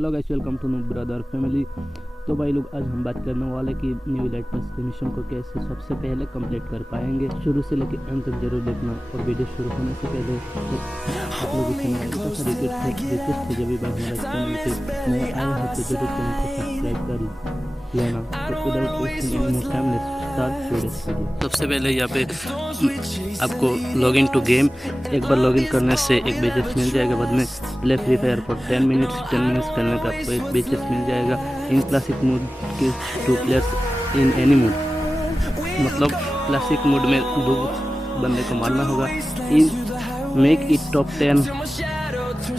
Hello guys, welcome to new brother family. तो भाई लोग, आज हम बात करने वाले कि न्यू इलाइट प्लस के मिशन को कैसे सबसे पहले कंप्लीट कर पाएंगे। शुरू से लेकर अंत तक जरूर देखना। और वीडियो शुरू होने से पहले आप लोगों से रिक्वेस्ट है, जब भी भाई हमारे चैनल पे नए आए हैं तो जरूर चैनल को सब्सक्राइब कर लेना। तो without wasting any more time let's start today's video. सबसे पहले यहाँ पे आपको लॉगिन टू गेम, एक बार लॉगिन करने से एक बेजेस मिल जाएगा। बाद में play free fire for 10 minutes करने का आपको एक बेजेस मिल जाएगा। इन क्लासिक मोड के 2 प्लेयर्स इन एनी मोड, मतलब क्लासिक मोड में 2 बंदे को मारना होगा। In make it top 10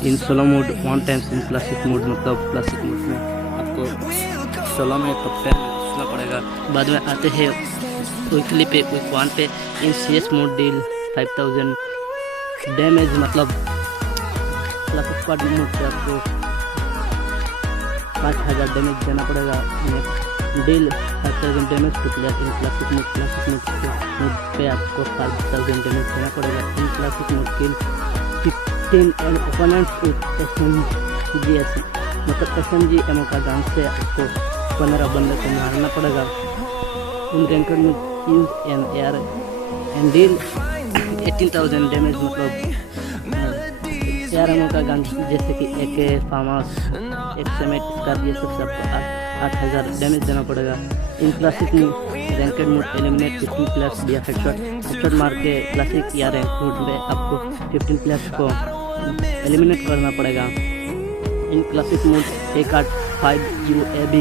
in solo mode 1 times in classic mode, मतलब क्लासिक मोड में आपको सोलो में टॉप 10 घुसना पड़ेगा। बाद में आते हैं वीकली पे वीक 1 पे in CS mode deal 5000 damage, मतलब क्लासिक स्क्वाड मोड पे आपको 5000 डैमेज देना पड़ेगा। Next deal 5000 damage to player in classic mode पे आपको 5000 डैमेज देना पड़ेगा। In classic mode kill 15 and opponents with SMG, मतलब SMG एमओ का गन से आपको 15 बंदे को मारना पड़ेगा। इन रैंकड में use an air and deal 18000 damage, मतलब एयर एमओ का गन जैसे कि AK, फार्मास, एक्समेट, स्कार, ये सब सबको 8000 डैमेज देना पड़ेगा। इन क्लासिक में रैंकेड मोड एलिमिनेट 15 प्लेयर्स दिया हेडशॉट मार के क्लासिक या रैंक मोड में आपको 15 प्लेयर्स को एलिमिनेट करना पड़ेगा। इन क्लासिक मोड एक 5 UAV,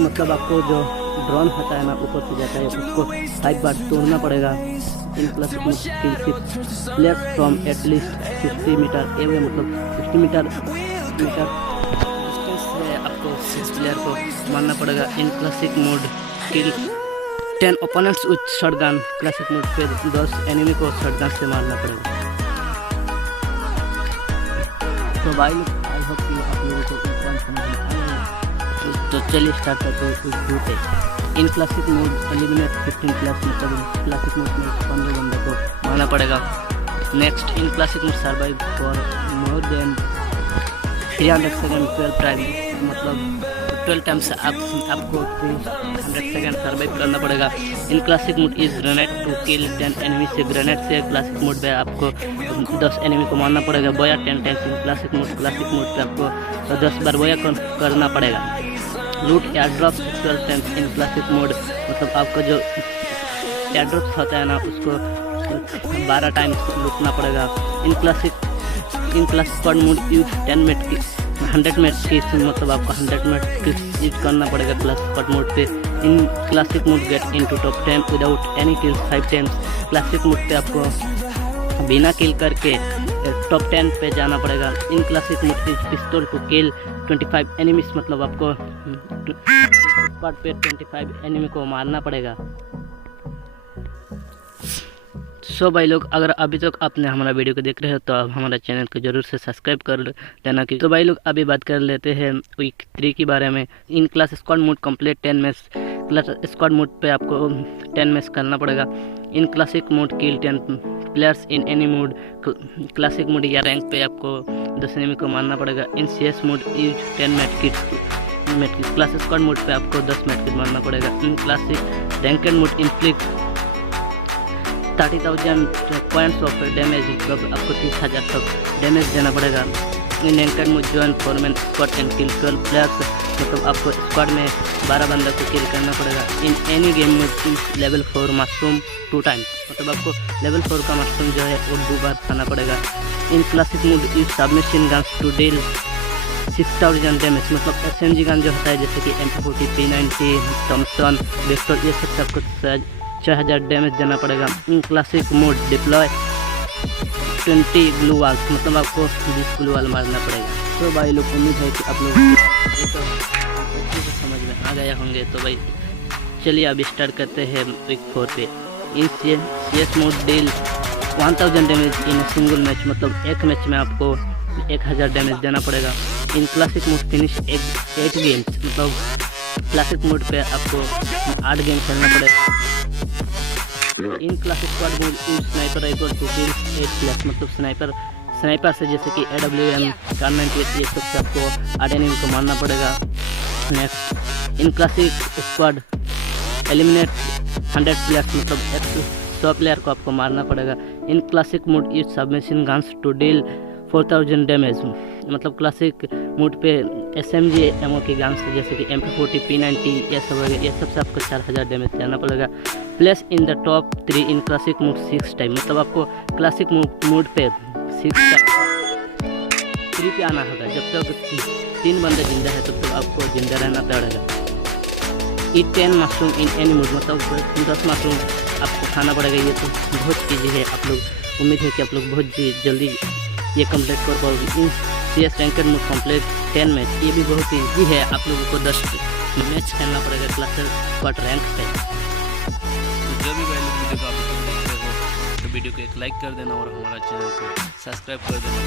मतलब आपको जो ड्रोन होता है ना ऊपर से जाता है, उसको 5 बार तोड़ना पड़ेगा। In classic mode kill 6 players from at least 60 meter away, मतलब 60 मीटर डिस्टेंस से आपको 6 प्लेयर को मारना पड़ेगा। In classic mode kill 10 opponents with shotgun, classic mode पे 10 एनिमी को शॉटगन से मारना पड़ेगा। तो भाई लोग, आई होप कि आप लोगों को समझ में आया। तो चलिए स्टार्ट करते हैं कुछ दूर पे। In classic mode eliminate 15 plus, मतलब क्लासिक मोड में 15 बंदे को मारना पड़ेगा। Next in classic mode survive for more than 300 second 12 time, मतलब 12 टाइम्स आपको 300 सेकेंड सर्वाइव करना पड़ेगा। In classic mode use grenade to kill 10 enemy से, ग्रेनेड से क्लासिक मोड पे आपको 10 एनिमी को मारना पड़ेगा। बोया 10 टाइम्स इन क्लासिक मोड पे आपको 10 बार बोया करना पड़ेगा। लूट air drop 12 times in classic mode, मतलब आपका जो एयर ड्रॉप होता है ना उसको 12 टाइम्स लूटना पड़ेगा। In classic squad mode use 100 minute की, मतलब आपको 100 मिनट की यूज करना पड़ेगा क्लास स्क्वाड मोड पे। In classic mode get into top 10 without any kills 5 times, classic mode पे आपको बिना किल करके टॉप 10 पे जाना पड़ेगा। इन क्लासिक मोड इज पिस्तौल टू किल 25 एनिमीज, मतलब आपको स्क्वाड पे 25 एनिमी को मारना पड़ेगा। सो भाई लोग, अगर अभी तक आपने हमारा वीडियो को देख रहे हो तो आप हमारा चैनल को जरूर से सब्सक्राइब कर लेना। कि तो भाई लोग, अभी बात कर लेते हैं वीक 3 के बारे में। In class squad mode complete 10 match, class squad mode पे आपको 10 मैच करना पड़ेगा। In classic mode kill 10 players in any mode, classic mode या रैंक पे आपको 10 एनिमी को मारना पड़ेगा। इन CS mode use 10 match kit, class squad mode पे आपको 10 मैच किट मारना पड़ेगा। In classic ranked mode inflict 30,000 points of damage, मतलब आपको 30,000 तक डैमेज देना पड़ेगा। In ranked mode join four man squad and kill 12 players, मतलब आपको स्क्वाड में 12 बंदा को किल करना पड़ेगा। इन एनी गेम में लेवल 4 मशरूम 2 टाइम्स, मतलब आपको लेवल 4 का मशरूम जो है वो 2 बार खाना पड़ेगा। In classic mode use submachine guns to deal 6000 damage, मतलब SMG गन जो होता है जैसे कि MP40, P90, थॉमसन, वेक्टर, ये सब आपको 6000 डैमेज देना पड़ेगा। In classic mode deploy 20 glue walls, मतलब आपको 20 ग्लू वाल मारना पड़ेगा। तो भाई लोग, उम्मीद है कि आप लोग तो समझ में आ गए होंगे। तो भाई चलिए अब स्टार्ट करते हैं वीक 4 पे। In CS mode deal 1000 damage in single match, मतलब एक मैच में आपको 1000 डैमेज देना पड़ेगा। In classic mode finish 8 games, मतलब क्लासिक मोड पे आपको 8 गेम खेलना पड़ेगा। In classic squad mode use sniper rifle to kill 8 plus, मतलब स्नाइपर स्नाइपर से जैसे कि AWM, Kar98 ये सब से आपको आर्डेनियम को मारना पड़ेगा। Next in classic squad eliminate 100 players, मतलब 100 प्लेयर को आपको मारना पड़ेगा। In classic mode use submachine guns to deal 4000 damage, मतलब क्लासिक मोड पे SMG एमओ की गन्स जैसे कि MP40, P90 ये सब वगैरह, ये सब से आपको 4000 डैमेज देना पड़ेगा। Place in the top 3 in classic mode 6 time, मतलब आपको क्लासिक मोड पे 6 पे आना होगा। जब तक 3 बंदे जिंदा है तब तक आपको जिंदा रहना पड़ेगा। ईट 10 मशरूम इन एनी मोड, मतलब 10 मशरूम आपको खाना पड़ेगा। ये तो बहुत चीज़ें है, आप लोग उम्मीद है कि आप लोग बहुत जल्दी ये कंप्लीट कर पाओगे। इन CS ranked mode complete 10 match, ये भी बहुत ईजी है। आप लोगों को 10 मैच खेलना पड़ेगा क्लासिक स्क्वाड रैंक पे। तो जो भी भाई लोग वीडियो को आप लोग देख रहे हो तो वीडियो को एक लाइक कर देना और हमारा चैनल को सब्सक्राइब कर देना।